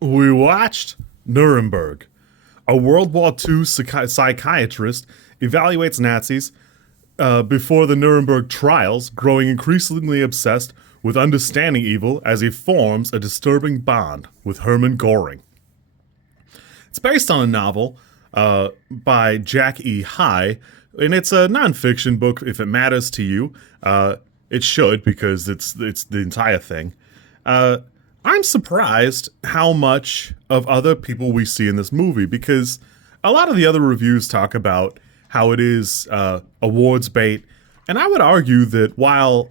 We watched Nuremberg. A World War II psychiatrist evaluates Nazis before the Nuremberg trials, growing increasingly obsessed with understanding evil as he forms a disturbing bond with Hermann Goring. It's based on a novel by Jack E. High, and it's a nonfiction book. If it matters to you, it should, because it's the entire thing. I'm surprised how much of other people we see in this movie, because a lot of the other reviews talk about how it is awards bait, and I would argue that while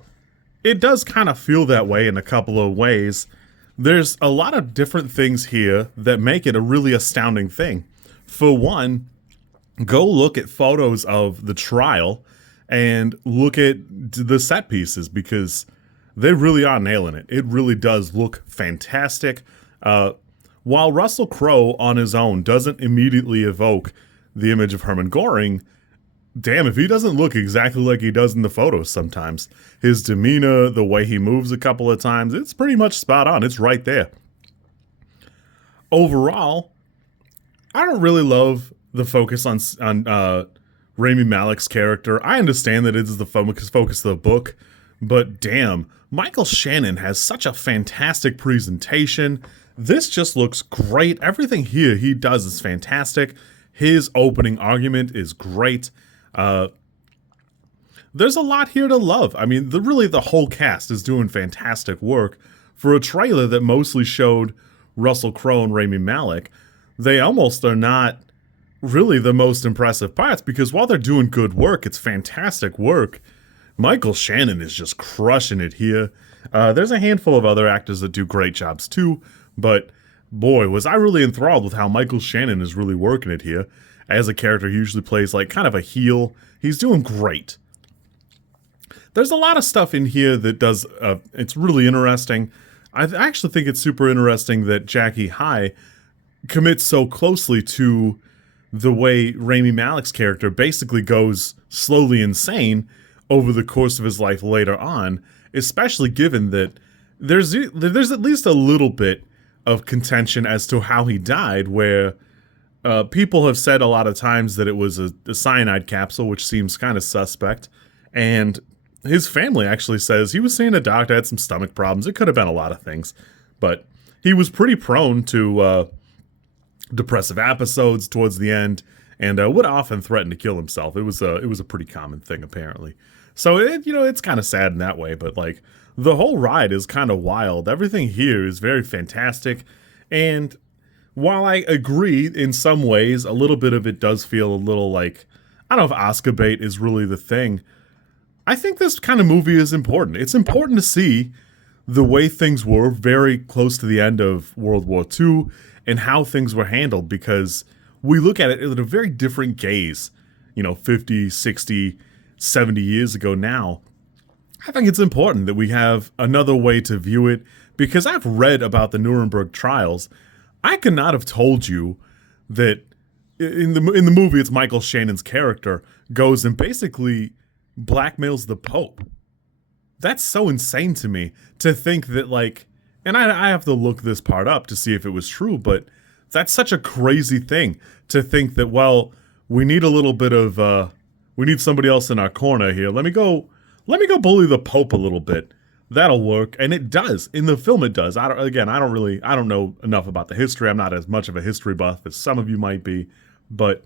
it does kind of feel that way in a couple of ways, there's a lot of different things here that make it a really astounding thing. For one, go look at photos of the trial and look at the set pieces, because they really are nailing it. It really does look fantastic. While Russell Crowe on his own doesn't immediately evoke the image of Hermann Goring, damn if he doesn't look exactly like he does in the photos sometimes. His demeanor, the way he moves a couple of times, it's pretty much spot on. It's right there. Overall, I don't really love the focus on Rami Malek's character. I understand that it is the focus of the book, but damn, Michael Shannon has such a fantastic presentation. This just looks great. Everything here he does is fantastic. His opening argument is great. There's a lot here to love. I mean, really the whole cast is doing fantastic work. For a trailer that mostly showed Russell Crowe and Rami Malek, they almost are not really the most impressive parts, because while they're doing good work, it's fantastic work. Michael Shannon is just crushing it here. There's a handful of other actors that do great jobs too, but boy, was I really enthralled with how Michael Shannon is really working it here. As a character, he usually plays like kind of a heel. He's doing great. There's a lot of stuff in here that does, it's really interesting. I actually think it's super interesting that Jackie High commits so closely to the way Rami Malek's character basically goes slowly insane over the course of his life later on, especially given that there's at least a little bit of contention as to how he died, where people have said a lot of times that it was a cyanide capsule, which seems kind of suspect, and his family actually says he was seeing a doctor, had some stomach problems. It could have been a lot of things, but he was pretty prone to depressive episodes towards the end, and would often threaten to kill himself. It was a pretty common thing, apparently. So it's kind of sad in that way, but like the whole ride is kind of wild. Everything here is very fantastic, and while I agree in some ways, a little bit of it does feel a little like, I don't know if Oscar bait is really the thing. I think this kind of movie is important. It's important to see the way things were very close to the end of World War II and how things were handled, because we look at it with a very different gaze, 50, 60, 70 years ago now. I think it's important that we have another way to view it, because I've read about the Nuremberg trials. I could not have told you that in the movie, it's Michael Shannon's character goes and basically blackmails the Pope. That's so insane to me, to think that, like, and I have to look this part up to see if it was true, but that's such a crazy thing to think that, well, we need a little bit of, we need somebody else in our corner here. Let me go bully the Pope a little bit. That'll work. And it does. In the film, it does. I don't know enough about the history. I'm not as much of a history buff as some of you might be. But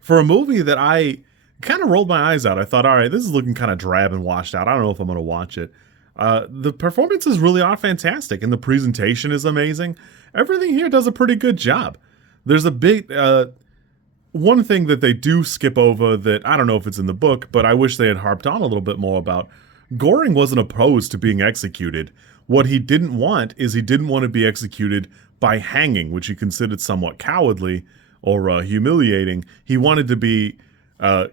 for a movie that I kind of rolled my eyes out, I thought, all right, this is looking kind of drab and washed out. I don't know if I'm going to watch it. The performances really are fantastic, and the presentation is amazing. Everything here does a pretty good job. There's a big... one thing that they do skip over that I don't know if it's in the book, but I wish they had harped on a little bit more about. Goring wasn't opposed to being executed. What he didn't want is he didn't want to be executed by hanging, which he considered somewhat cowardly or humiliating. He wanted to be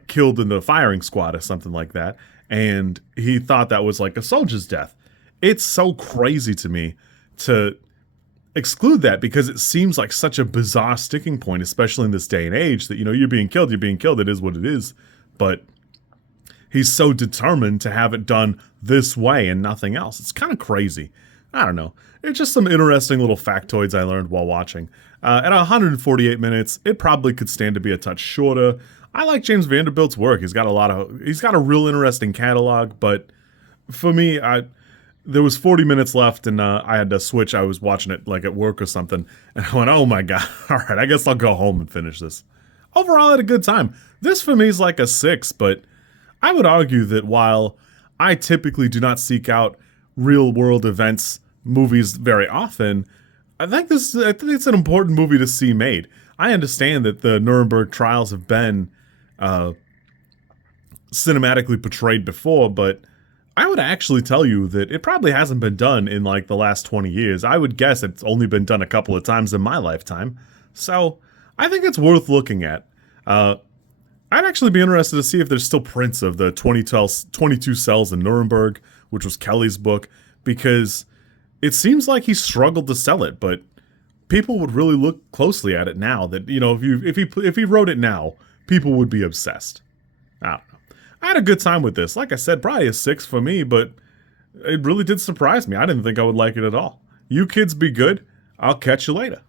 killed in the firing squad or something like that, and he thought that was like a soldier's death. It's so crazy to me to exclude that, because it seems like such a bizarre sticking point, especially in this day and age, that, you're being killed, it is what it is. But he's so determined to have it done this way and nothing else. It's kind of crazy. I don't know. It's just some interesting little factoids I learned while watching. At 148 minutes, it probably could stand to be a touch shorter. I like James Vanderbilt's work. He's got a real interesting catalog, but for me, there was 40 minutes left and I had to switch. I was watching it like at work or something, and I went, oh my God, all right, I guess I'll go home and finish this. Overall, I had a good time. This for me is like a 6, but I would argue that while I typically do not seek out real world events movies very often, I think it's an important movie to see made. I understand that the Nuremberg trials have been cinematically portrayed before, but I would actually tell you that it probably hasn't been done in like the last 20 years. I would guess it's only been done a couple of times in my lifetime. So I think it's worth looking at. I'd actually be interested to see if there's still prints of the 22 cells in Nuremberg, which was Kelly's book, because it seems like he struggled to sell it, but people would really look closely at it now. That, you know, if he wrote it now, people would be obsessed. I don't know. I had a good time with this. Like I said, probably a 6 for me, but it really did surprise me. I didn't think I would like it at all. You kids be good. I'll catch you later.